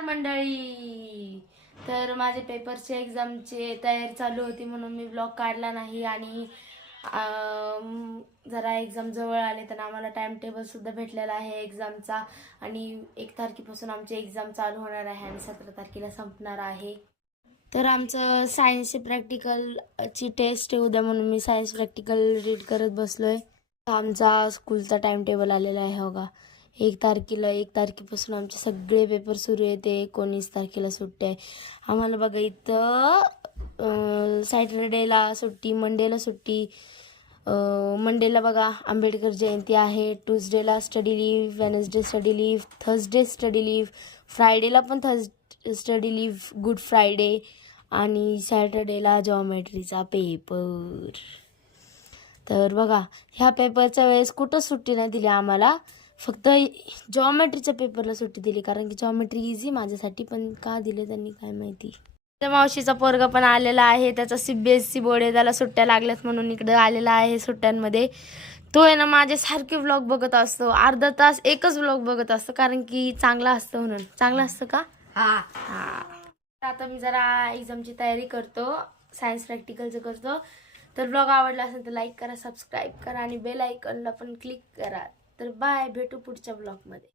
नमस्कार मंडळी. तर माझे पेपरचे एक्झामची तयारी चालू होती म्हणून मी ब्लॉग काढला नाही आणि जरा एक्झाम जवळ आले तर आम्हाला टाइम टेबल सुद्धा भेटलेला आहे एक्झामचा. आणि 1 तारखेपासून आमची एक्झाम चालू होणार आहे आणि 17 तारखेला संपणार आहे. तर आमचं सायन्सचे प्रॅक्टिकलची टेस्ट आहे उद्या म्हणून मी सायन्स प्रॅक्टिकल रीड करत बसलोय. आमचा स्कूलचा टाइम टेबल आलेला आहे बघा. 1 तारखेपासून आमचे सगळे पेपर सुरू आहे. ते 19 तारखेला सुट्टी आहे आम्हाला बघा. इथं सॅटरडेला सुट्टी, मंडेला सुट्टी. मंडेला बघा आंबेडकर जयंती आहे. ट्यूजडेला study leave, Wednesday study leave, Thursday study leave, फ्रायडेला पण स्टडी लीव, गुड फ्रायडे आणि सॅटरडेला जॉमेट्रीचा पेपर. तर बघा ह्या पेपरच्या वेळेस कुठं सुट्टी नाही दिली आम्हाला, फक्त जॉमेट्रीच्या पेपरला सुट्टी दिली कारण की जॉमेट्री इझी माझ्यासाठी. पण का दिले त्यांनी काय माहिती. त्या मावशीचा पोरगा पण आलेला आहे, त्याचा CBSE बोर्ड आहे, त्याला सुट्ट्या लागल्यात म्हणून इकडे आलेला आहे सुट्ट्यांमध्ये. तो आहे ना माझे सारखे व्लॉग बघत असतो, अर्धा तास एकच व्लॉग बघत असतो कारण की चांगला असतं म्हणून. चांगलं असतं का? हा. आता मी जरा एक्झामची तयारी करतो, सायन्स प्रॅक्टिकलचं करतो. तर ब्लॉग आवडला असेल तर लाईक करा, सबस्क्राईब करा आणि बेल आयकॉनला पण क्लिक करा. तर बाय, भेटू पुढच्या ब्लॉगमध्ये.